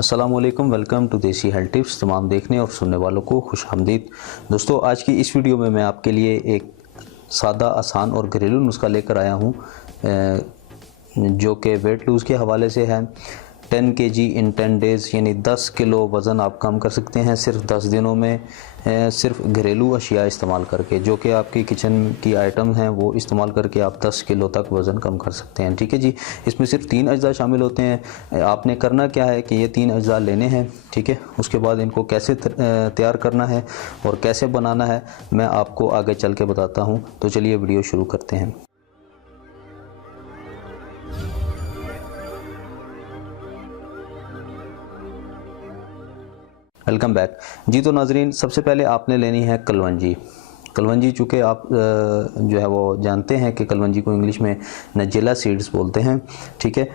अस्सलामुअलैकुम, welcome to देसी health tips. तमाम देखने और सुनने वालों को खुश आमदीद। दोस्तों, आज की इस वीडियो में मैं आपके लिए एक सादा, आसान और घरेलू नुस्खा लेकर आया हूँ जो कि वेट लूज़ के हवाले से है। 10 kg इन 10 डेज़, यानी 10 किलो वज़न आप कम कर सकते हैं सिर्फ 10 दिनों में, सिर्फ घरेलू अशिया इस्तेमाल करके, जो कि आपकी किचन की आइटम हैं वो इस्तेमाल करके आप 10 किलो तक वज़न कम कर सकते हैं। ठीक है जी। इसमें सिर्फ 3 अज्जा शामिल होते हैं। आपने करना क्या है कि ये 3 अज्जा लेने हैं, ठीक है। उसके बाद इनको कैसे तैयार करना है और कैसे बनाना है मैं आपको आगे चल के बताता हूँ। तो चलिए वीडियो शुरू करते हैं। वेलकम बैक जी। तो नाजरीन, सबसे पहले आपने लेनी है कलवंजी। कलवंजी, चूँकि आप जो है वो जानते हैं कि कलवंजी को इंग्लिश में नजेला सीड्स बोलते हैं, ठीक है।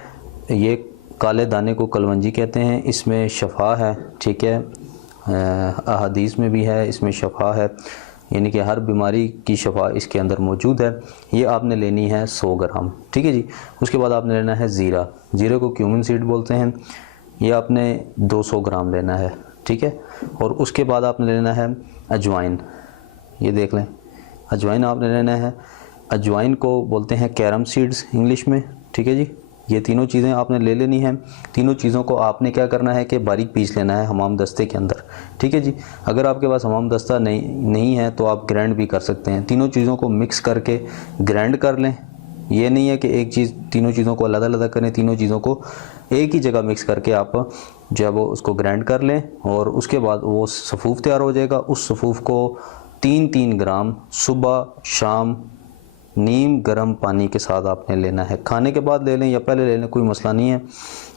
ये काले दाने को कलवंजी कहते हैं। इसमें शफा है, ठीक है। अहादीस में भी है इसमें शफा है, यानी कि हर बीमारी की शफा इसके अंदर मौजूद है। ये आपने लेनी है 100 ग्राम, ठीक है जी। उसके बाद आपने लेना है ज़ीरा। ज़ीरे को क्यूमिन सीड बोलते हैं। ये आपने 200 ग्राम लेना है, ठीक है। और उसके बाद आपने लेना है अजवाइन। ये देख लें, अजवाइन आपने लेना है। अजवाइन को बोलते हैं कैरम सीड्स इंग्लिश में, ठीक है जी। ये तीनों चीज़ें आपने ले लेनी हैं। तीनों चीज़ों को आपने क्या करना है कि बारीक पीस लेना है हमाम दस्ते के अंदर, ठीक है जी। अगर आपके पास हमाम दस्ता नहीं है तो आप ग्राइंड भी कर सकते हैं। तीनों चीज़ों को मिक्स करके ग्राइंड कर लें। ये नहीं है कि एक चीज़, तीनों चीज़ों को अलग-अलग करें। तीनों चीज़ों को एक ही जगह मिक्स करके आप जो है वो उसको ग्राइंड कर लें और उसके बाद वो सफ़ूफ तैयार हो जाएगा। उस सफ़ूफ को 3-3 ग्राम सुबह शाम नीम गर्म पानी के साथ आपने लेना है। खाने के बाद ले लें या पहले ले लें, कोई मसला नहीं है।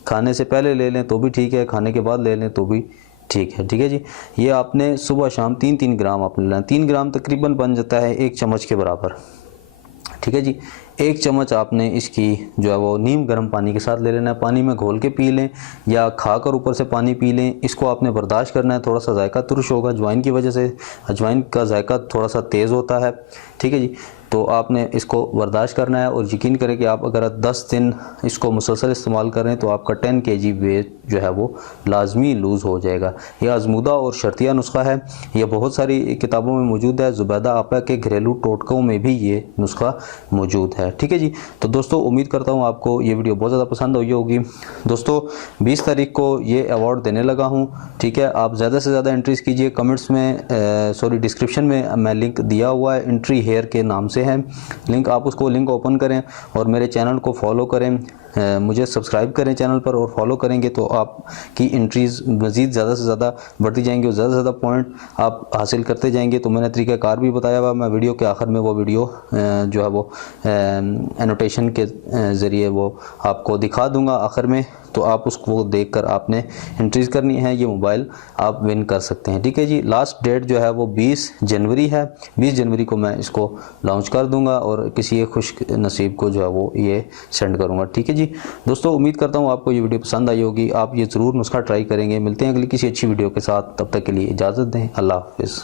खाने से पहले ले लें तो भी ठीक है, खाने के बाद ले लें तो भी ठीक है, ठीक है जी। ये आपने सुबह शाम 3-3 ग्राम आपने लेना। 3 ग्राम तकरीबन बन जाता है 1 चम्मच के बराबर, ठीक है जी। 1 चम्मच आपने इसकी जो है वो नीम गर्म पानी के साथ ले लेना है। पानी में घोल के पी लें या खाकर ऊपर से पानी पी लें। इसको आपने बर्दाश्त करना है। थोड़ा सा जायका तुर्श होगा अजवाइन की वजह से, अजवाइन का जायका थोड़ा सा तेज़ होता है, ठीक है जी। तो आपने इसको बर्दाश्त करना है और यकीन करें कि आप अगर 10 दिन इसको मुसलसल इस्तेमाल करें तो आपका 10 kg वेट जो है वो लाजमी लूज़ हो जाएगा। यह आजमूदा और शर्तिया नुस्खा है। यह बहुत सारी किताबों में मौजूद है। ज़ुबैदा आपा के घरेलू टोटकों में भी ये नुस्खा मौजूद है, ठीक है जी। तो दोस्तों, उम्मीद करता हूँ आपको ये वीडियो बहुत ज़्यादा पसंद आई होगी। दोस्तों, 20 तारीख को ये अवार्ड देने लगा हूँ, ठीक है। आप ज़्यादा से ज़्यादा एंट्रीज़ कीजिए। कमेंट्स में डिस्क्रिप्शन में मैं लिंक दिया हुआ है, एंट्री हेयर के नाम से है लिंक। आप उसको लिंक ओपन करें और मेरे चैनल को फॉलो करें। मुझे सब्सक्राइब करें चैनल पर, और फॉलो करेंगे तो आपकी एंट्रीज़ मज़ीद ज़्यादा से ज़्यादा बढ़ती जाएंगी और ज़्यादा से ज़्यादा पॉइंट आप हासिल करते जाएंगे। तो मैंने तरीक़ाकार भी बताया हुआ, मैं वीडियो के आखिर में वो वीडियो जो है वो एनोटेशन के ज़रिए वो आपको दिखा दूँगा आखिर में। तो आप उसको देखकर आपने एंट्रीज़ करनी है। ये मोबाइल आप विन कर सकते हैं, ठीक है जी। लास्ट डेट जो है वो 20 जनवरी है। 20 जनवरी को मैं इसको लॉन्च कर दूंगा और किसी एक खुश नसीब को जो है वो ये सेंड करूंगा, ठीक है जी। दोस्तों, उम्मीद करता हूँ आपको ये वीडियो पसंद आई होगी। आप ये ज़रूर नुस्खा ट्राई करेंगे। मिलते हैं अगली किसी अच्छी वीडियो के साथ। तब तक के लिए इजाज़त दें। अल्लाह हाफ़िज़।